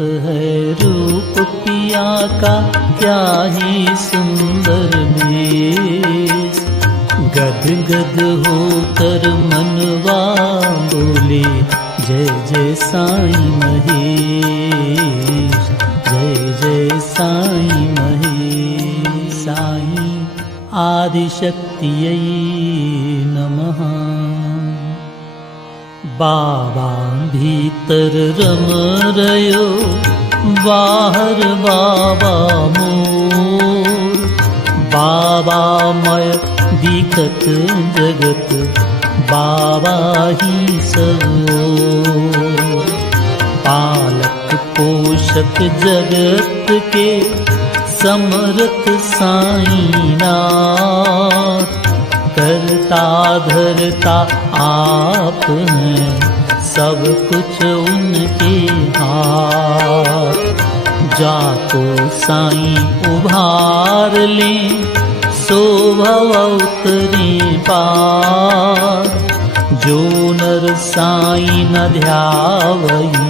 है रूप पिया का क्या ही सुंदर भेष। गद गद होकर मनवा बोले जय जय साईं महेश, जय जय साईं महेश। साईं आदिशक्तियै नमः। बाबा भीतर रम रयो बाहर बाबा मोर। बाबा मय दिखत जगत बाबा ही सब। पालक पोषक जगत के समरथ साईं नाथ। करता धरता आप हैं सब कुछ उनके हाथ। जाको साईं उभार ले सो भव उतरे पार। जो नर साईं न ध्यावई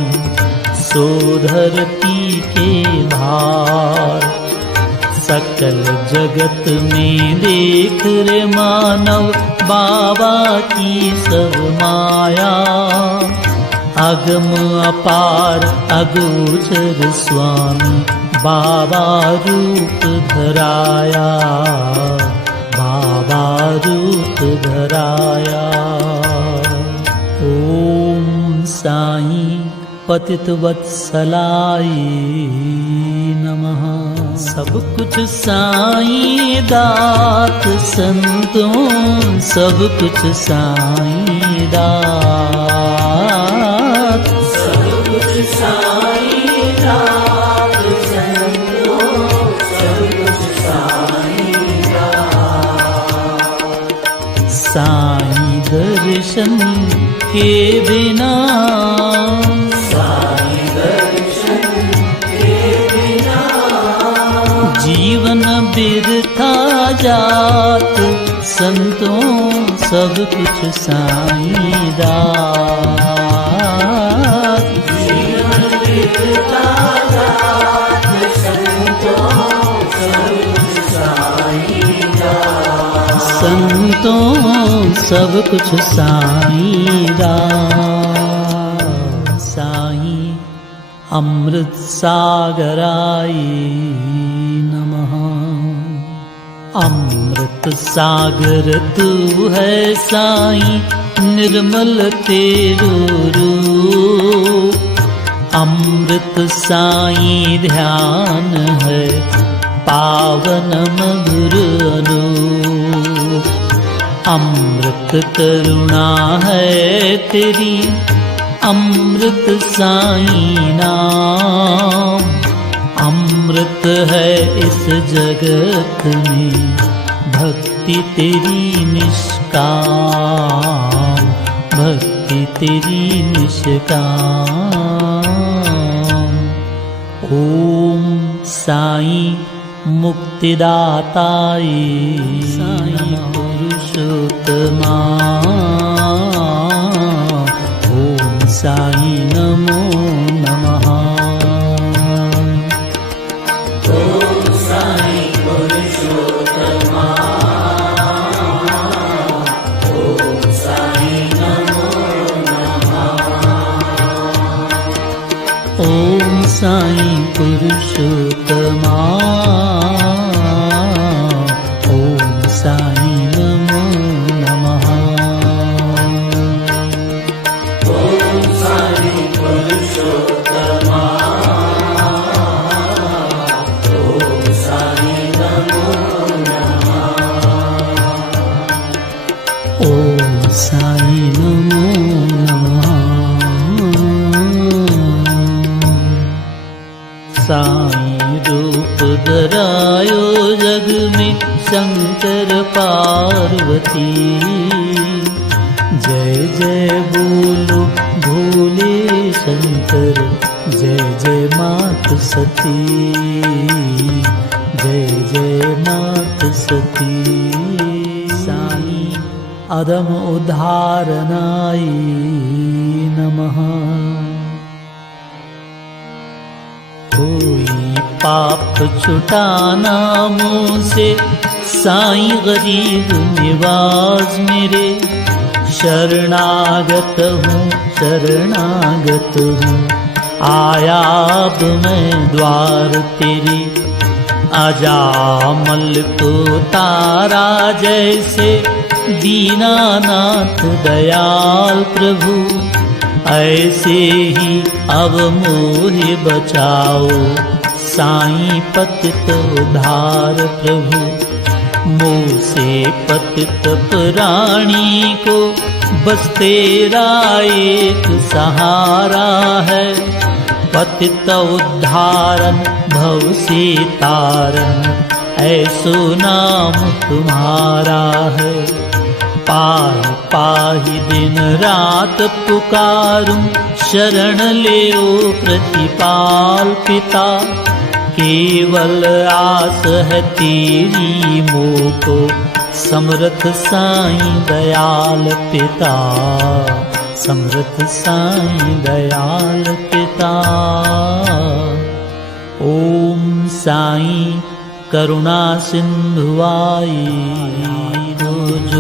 सो धरती के भार। सकल जगत में देख रे मानव बाबा की सब माया। अगम अपार अगोचर स्वामी बाबा रूप धराया, बाबा रूप धराया। ओम साईं पतित वत्सलाय नमः। सब कुछ साईं दात संतों, सब कुछ साईं दात। सब कुछ साईं दात संतों, सब कुछ साईं दात। साईं दर्शन के बिना, जीवन बिरथा जात संतों, सब कुछ साईं दात। जीवन बिरथा जात संतों, सब कुछ साईं दात। संतों सब कुछ साईं दात। साईं अमृत सागराय नमः। अमृत सागर तू है साईं निर्मल तेरो रूप। अमृत साईं ध्यान है पावन मधुर अनूप। अमृत करुणा है तेरी अमृत साईं नाम। अमृत है इस जगत में भक्ति तेरी निष्काम, भक्ति तेरी निष्काम। ओम साईं मुक्तिदाताय साईं पुरुषोत्तमा। ओम साईं नमो नमः। ओम साईं पुरुषोत्तमा। ओम साईं नमो नमः। ओम साईं पुरुषोत्तमा। ओम साईं नमो नमः। ओम साईं पुरुषोत्तमा। ओम साईं नमो नमः। ओम साईं नमो नमः। साईं रूप धरायो जग में शंकर पार्वती। जय जय बोलो भोले शंकर, जय जय मात सती, जय जय मात सती। साईं अदम उद्धारनाय नमः। कोई पाप छुटाना मुझसे, साईं गरीब निवाज मेरे। शरणागत हूँ शरणागत हूँ, आया अब मैं द्वार तेरे। अजामल को तारा जैसे, दीनानाथ दयाल प्रभु। ऐसे ही अब मोहे बचाओ, साईं पतित उद्धार प्रभु। मोह से पतित प्राणी को, बस तेरा एक सहारा है। पतित उद्धारन भव से तारन, ऐसो नाम तुम्हारा है। पाहि पाहि दिन रात पुकारूं, शरण ले ओ प्रतिपाल पिता। केवल आस है तेरी मोको, समर्थ साईं दयाल पिता। समर्थ साईं दयाल पिता। ओम साईं करुणा सिंधुआई।